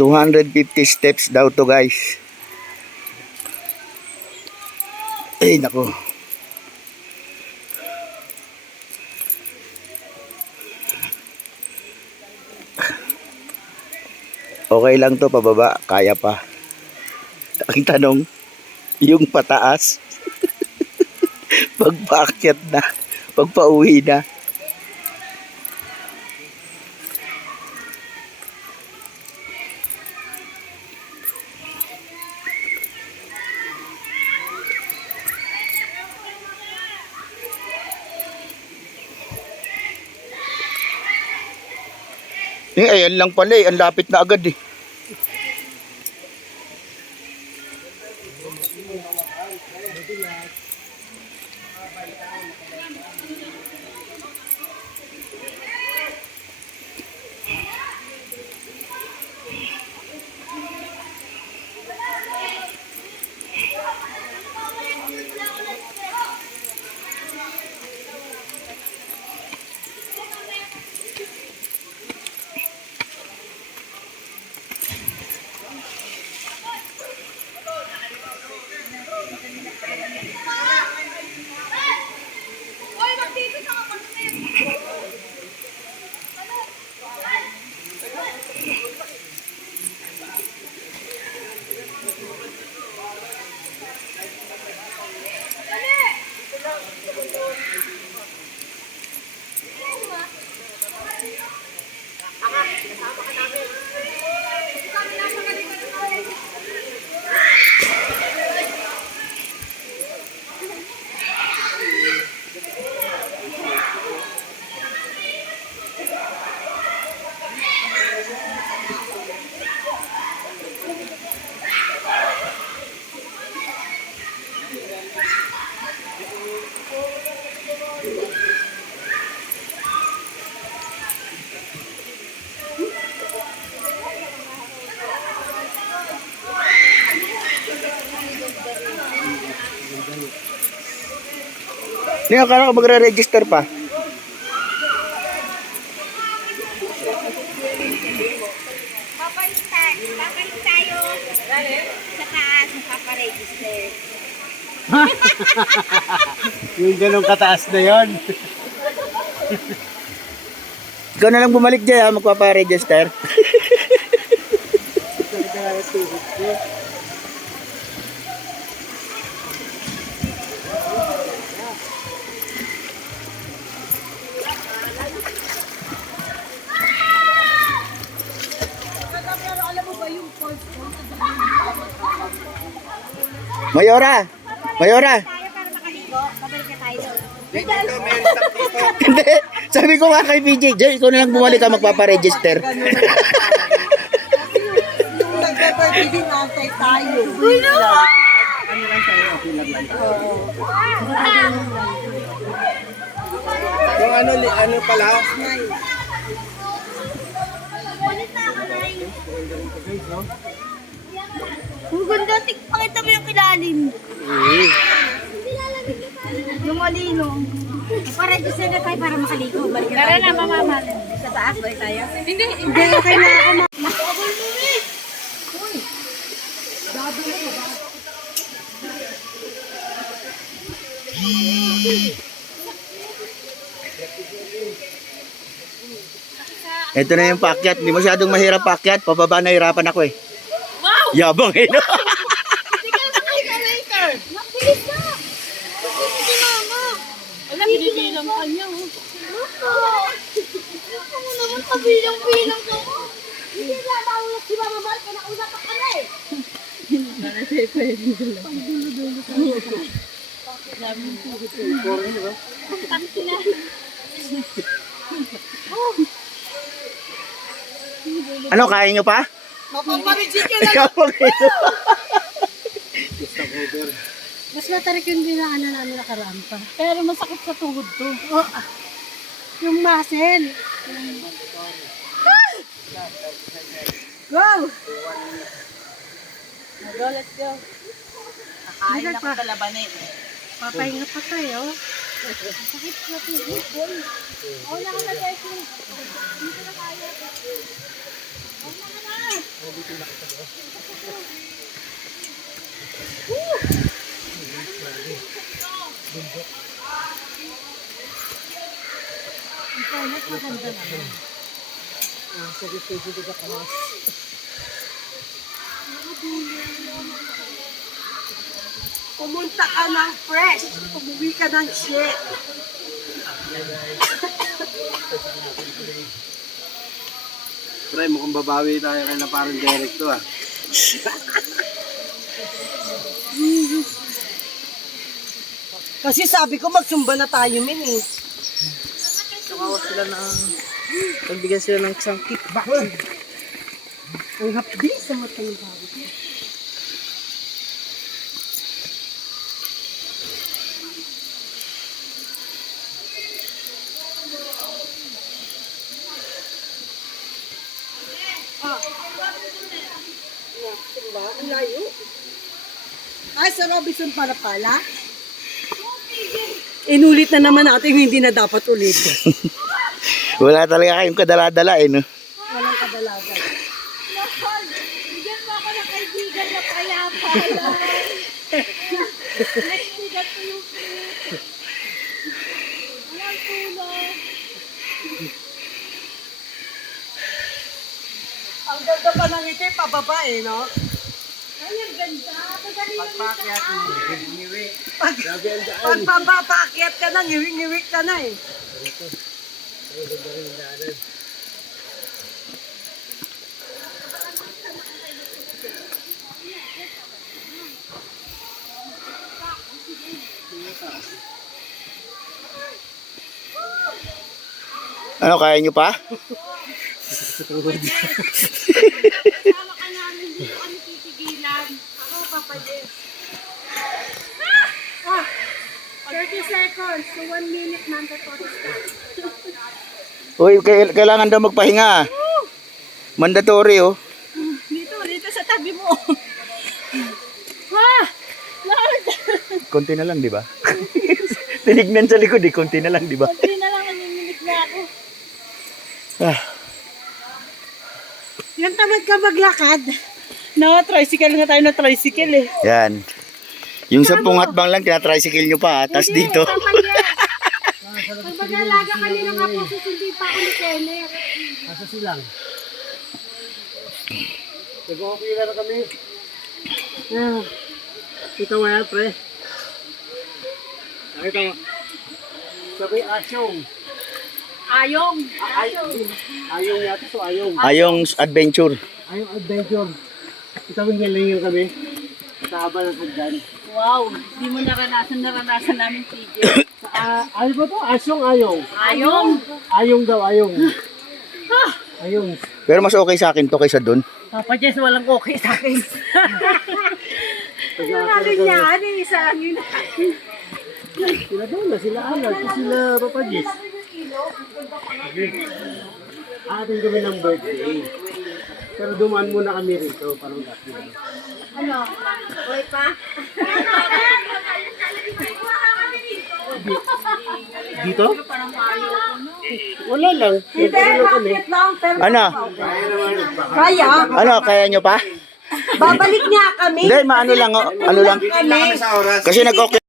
250 steps daw to guys. Ay nako. Okay lang to pababa, kaya pa. Ang tanong, yung pataas, pagpaakyat na, pagpauwi na. Ayan lang pala ang lapit na agad eh. Hindi, akala ko magre-register pa. Papalit tayo sa taas, paparegister. Yung ganong kataas na yon. Ikaw na lang bumalik dyan ha, magpapa-register. Mayora! Mayora! Tayo para makaligo, babalik na tayo. Hindi! Sabi ko nga kay PJ, Jay, ikaw na lang bumalik ka magpapa-register. Yung nagpapagiging antay tayo. Ano lang sa'yo? Yung ano pala? Ang ganda, pakita mo yung kilalim. Yung malino. Paregister na tayo para makaligo. Balik na tayo. Tara na, mama. Sa taas, balik tayo. Hindi, okay na ako. Makakabal mo eh. Ito na yung paakyat. Hindi masyadong mahirap paakyat. Pababa na hirapan ako eh. Wow! Yabang eh, no? Mabilis na. Hindi, mama. Wala, binibilang pa niya. Ako mo naman kabilang-bilang ka mo. Hindi na maulat si Mama Bal, kaya nausapan ka na eh. Pagdulo-dulo ka. Pagtang sila. Ano, kaya nyo pa? Mapaparijit ka lang. Yabang eh, no? Mas matarik yung dinaanan namin nakaraan pa. Pero masakit sa tuhod to. Oh, yung muscle. Go! Go, let's go. Kakain na ko talaban eh. Papahinga pa tayo. Sakit na tuhod, boy. Oo na ka na, Jessie. Hindi ko na kaya. Oo na ka na. Pumunta ka ng fresh. Umuwi ka ng shit. Pre, mukhang babawi tayo kay na parang Derek to ah. Kasi sabi ko magsumba na tayo, Min eh. Pagbigyan sila ng isang kickback. Ang hapdi sa mata ng bago. Ang layo. Ay, sa Robinson para pala. Inulit na naman natin yung hindi na dapat ulitin. Wala talaga kayong kadala-dala eh, no? Walang kadalagan. Bigyan mo ako ng kaibigan na payapa. Kaibigan ko yung fruit. Walang tulong. Ang ganda pa ng ngiti, pababa eh, no? Ay, ang ganda. Pagpakyat, ngiwi. Pag pababa-akyat ka na, ngiwik-ngiwik ka na eh. Ano, kaya nyo pa? Kasama ka namin, dito kami titigilan. Ako, Papa Jess. 30 seconds to 1 minute mandatory stop. Uy, kailangan daw magpahinga. Mandatory, oh. Dito sa tabi mo. Ah! Lord! Konti na lang, di ba? Tinignan sa likod, eh. Konti na lang, di ba? Konti na lang, nanginginig na ako. Ah. Yung tamad ka maglakad. No, tricycle nga tayo na tricycle eh. Yan. Yung 10 hatbang lang, tinatricycle nyo pa, tapos dito. Pag mag-alaga kanina nga po, susundin pa ako ni Kenneth. Asa silang? Nag-okay na kami. Ah, Ito nga yan, pre. Nakita mo. Sabi, asyong. Ayong. Ayong yata to, ayong. Ayong adventure. Ayong adventure. Ito mo nilalingan kami. Sa haba ng hagdan. Wow, hindi mo naranasan namin, TJ. Ano ba to? Asyong ayong. Ayong. Ayong daw, ayong. Ayong. Pero mas okay sa akin to kaysa dun. Papa Jess, walang okay sa akin. natin niya, ano yung isa lang yun. Sila daw na, sila alam. Sila papagis. Atin kami ng birthday. Pero dumaan muna kami rito. Parang dati. Ano? Wait pa? Dito? Wala lang. Hindi, bakit lang, pero Ano? kaya. Ano, kaya nyo pa? Babalik niya kami. Hindi, maano lang, oh. Ano lang. Kami. Kasi nag-okay